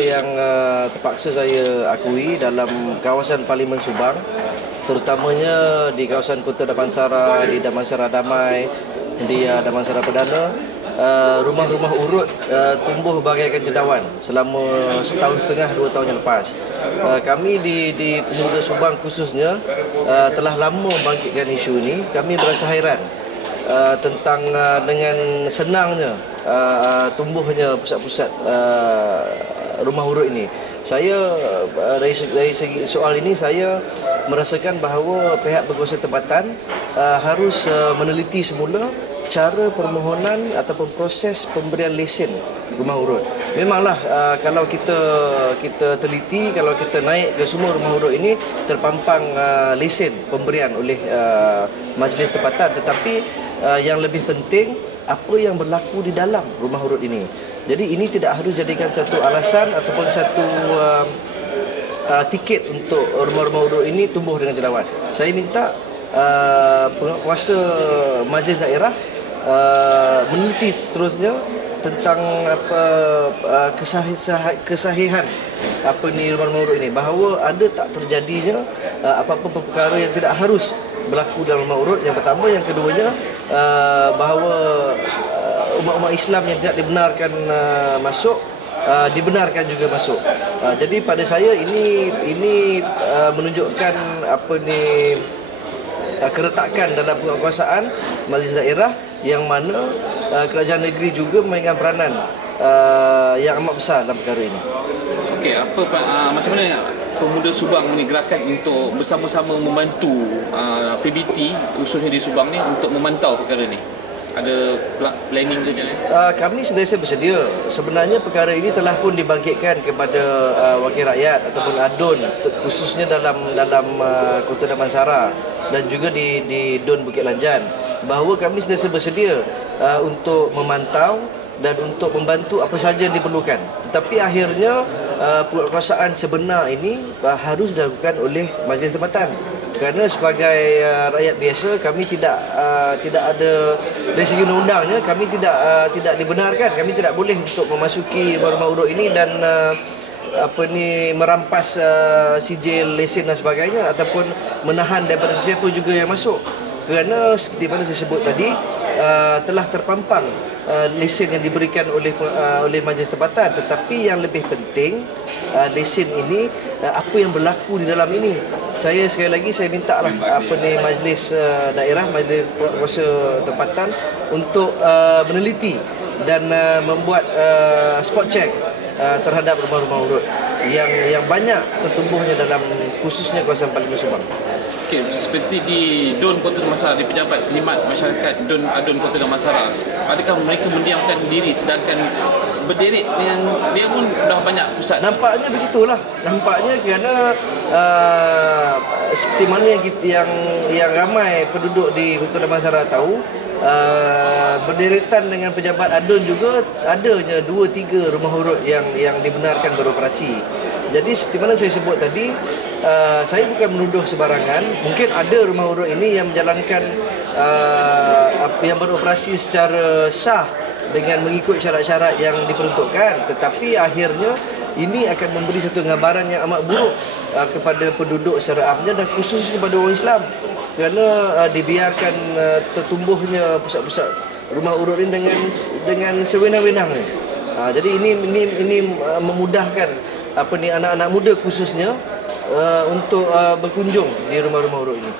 yang terpaksa saya akui dalam kawasan Parlimen Subang, terutamanya di kawasan Kota Damansara, di Damansara Damai, di Damansara Perdana, rumah-rumah urut tumbuh bagaikan cendawan selama setahun setengah, 2 tahun yang lepas. Kami di Pemuda Subang khususnya telah lama membangkitkan isu ini. Kami berasa hairan tentang dengan senangnya tumbuhnya pusat-pusat rumah urut ini. Saya dari segi soal ini saya merasakan bahawa pihak berkuasa tempatan harus meneliti semula cara permohonan ataupun proses pemberian lesen rumah urut. Memanglah kalau kita teliti, kalau kita naik ke semua rumah urut ini terpampang lesen pemberian oleh majlis tempatan, tetapi yang lebih penting apa yang berlaku di dalam rumah urut ini. Jadi ini tidak harus jadikan satu alasan ataupun satu tiket untuk rumah-rumah urut ini tumbuh dengan cendawan. Saya minta penguasa majlis daerah meneliti seterusnya tentang kesahihan rumah-rumah urut ini, bahawa ada tak terjadinya apa-apa perkara yang tidak harus berlaku dalam rumah urut. Yang pertama, yang keduanya bahawa umat-umat Islam yang tidak dibenarkan masuk dibenarkan juga masuk. Jadi pada saya ini menunjukkan keretakan dalam penguasaan majlis daerah, yang mana kerajaan negeri juga memainkan peranan yang amat besar dalam perkara ini. Okey, macam mana Pemuda Subang ni gerakan untuk bersama-sama membantu PBT khususnya di Subang ni untuk memantau perkara ni? Ada planning ke? Kami sentiasa bersedia. Sebenarnya perkara ini telah pun dibangkitkan kepada wakil rakyat ataupun ADUN, khususnya dalam Kota Damansara dan juga di DUN Bukit Lanjan, bahawa kami sentiasa bersedia untuk memantau dan untuk membantu apa saja yang diperlukan. Tetapi akhirnya penguasaan sebenar ini harus dilakukan oleh majlis tempatan. Kerana sebagai rakyat biasa, kami tidak ada, dari segi undang-undangnya kami tidak dibenarkan, kami tidak boleh untuk memasuki rumah-rumah urut ini dan merampas sijil, lesen dan sebagainya, ataupun menahan daripada sesiapa juga yang masuk. Kerana seperti mana saya sebut tadi, telah terpampang lesen yang diberikan oleh majlis tempatan, tetapi yang lebih penting lesen ini apa yang berlaku di dalam ini. Saya sekali lagi saya minta lah majlis daerah, majlis kuasa tempatan untuk meneliti dan membuat spot check terhadap rumah-rumah urut yang banyak tertumbuhnya dalam khususnya kawasan Parlimen Subang. Okey, seperti di DUN Kota Damansara, di Pejabat Khidmat Masyarakat DUN Kota Damansara, adakah mereka mendiamkan diri sedangkan berderet dengan dia pun dah banyak pusat? Nampaknya begitulah. Nampaknya kerana seperti mana yang ramai penduduk di Kota Damansara tahu, berderetan dengan pejabat ADUN juga adanya 2-3 rumah urut yang dibenarkan beroperasi. Jadi seperti mana saya sebut tadi, saya bukan menuduh sebarangan. Mungkin ada rumah urut ini yang menjalankan yang beroperasi secara sah dengan mengikut syarat-syarat yang diperuntukkan, tetapi akhirnya ini akan memberi satu gambaran yang amat buruk kepada penduduk secara amnya dan khususnya kepada orang Islam, kerana dibiarkan tertumbuhnya pusat-pusat rumah urut ini dengan sewenang-wenangnya. Jadi ini memudahkan anak-anak muda khususnya untuk berkunjung di rumah-rumah urut ini.